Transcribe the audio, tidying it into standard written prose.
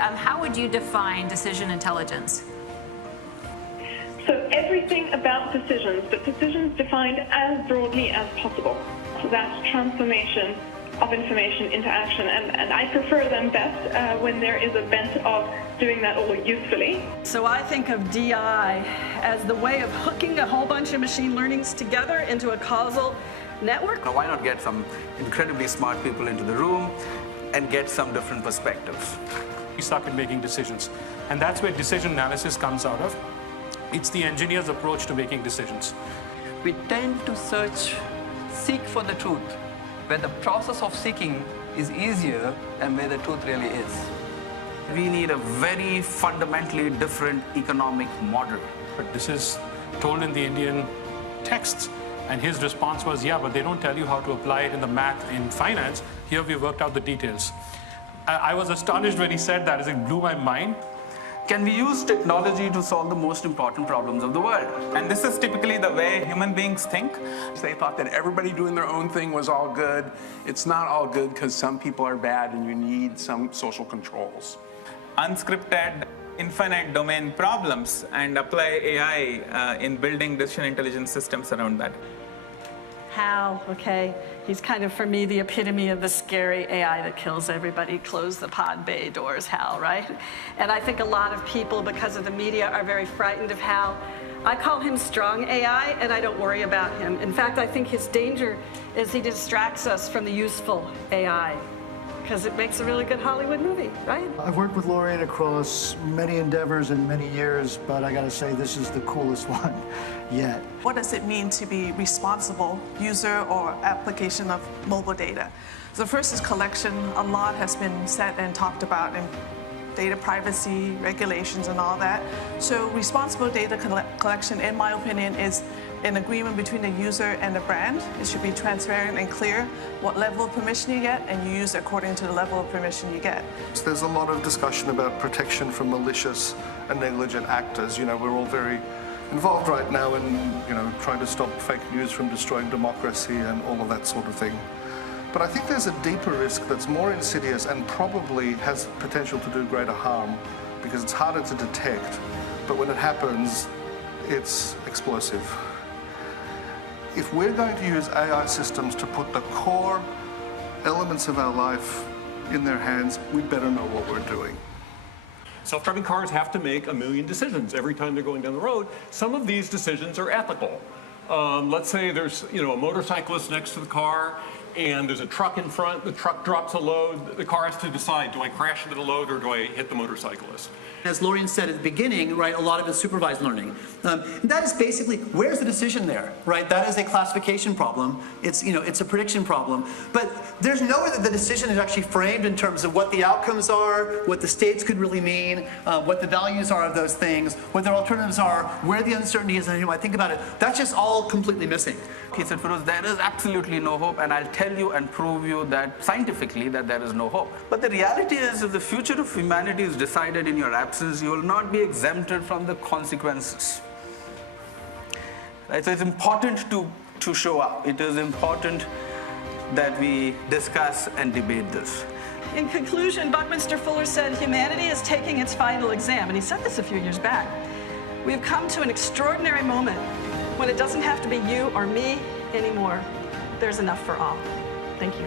how would you define decision intelligence? So everything about decisions, but decisions defined as broadly as possible. So that's transformation of information into action, and I prefer them best when there is a bent of doing that all usefully. So I think of DI as the way of hooking a whole bunch of machine learnings together into a causal network. Now, why not get some incredibly smart people into the room and get some different perspectives? We suck at making decisions, and that's where decision analysis comes out of. It's the engineer's approach to making decisions. We tend to seek for the truth, where the process of seeking is easier and where the truth really is. We need a very fundamentally different economic model. But this is told in the Indian texts, and his response was, yeah, but they don't tell you how to apply it in the math in finance. Here we worked out the details. I was astonished when he said that, as it blew my mind. Can we use technology to solve the most important problems of the world? And this is typically the way human beings think. They thought that everybody doing their own thing was all good. It's not all good because some people are bad and you need some social controls. Unscripted, infinite domain problems and apply AI in building decision intelligence systems around that. Hal, okay, he's kind of, for me, the epitome of the scary AI that kills everybody. Close the pod bay doors, Hal, right? And I think a lot of people, because of the media, are very frightened of Hal. I call him strong AI, and I don't worry about him. In fact, I think his danger is he distracts us from the useful AI, because it makes a really good Hollywood movie, right? I've worked with Lorraine across many endeavors and many years, but I gotta say this is the coolest one yet. What does it mean to be responsible user or application of mobile data? So first is collection. A lot has been said and talked about in data privacy, regulations, and all that. So responsible data collection, in my opinion, is an agreement between the user and the brand. It should be transparent and clear what level of permission you get, and you use it according to the level of permission you get. So there's a lot of discussion about protection from malicious and negligent actors. You know, we're all very involved right now in, trying to stop fake news from destroying democracy and all of that sort of thing. But I think there's a deeper risk that's more insidious and probably has potential to do greater harm because it's harder to detect, but when it happens, it's explosive. If we're going to use AI systems to put the core elements of our life in their hands, we better know what we're doing. Self-driving cars have to make 1 million decisions every time they're going down the road. Some of these decisions are ethical. Let's say there's a motorcyclist next to the car, and there's a truck in front. The truck drops a load. The car has to decide, do I crash into the load or do I hit the motorcyclist? As Lorraine said at the beginning, right, a lot of it is supervised learning. That is basically, where's the decision there, right? That is a classification problem. It's, it's a prediction problem. But there's nowhere that the decision is actually framed in terms of what the outcomes are, what the states could really mean, what the values are of those things, what their alternatives are, where the uncertainty is, and I think about it, that's just all completely missing. He said, Feroz, there is absolutely no hope, and I'll tell you and prove you that scientifically that there is no hope. But the reality is, if the future of humanity is decided in your absence, you will not be exempted from the consequences. Right? So it's important to show up. It is important that we discuss and debate this. In conclusion, Buckminster Fuller said, humanity is taking its final exam, and he said this a few years back. We have come to an extraordinary moment when it doesn't have to be you or me anymore. There's enough for all. Thank you.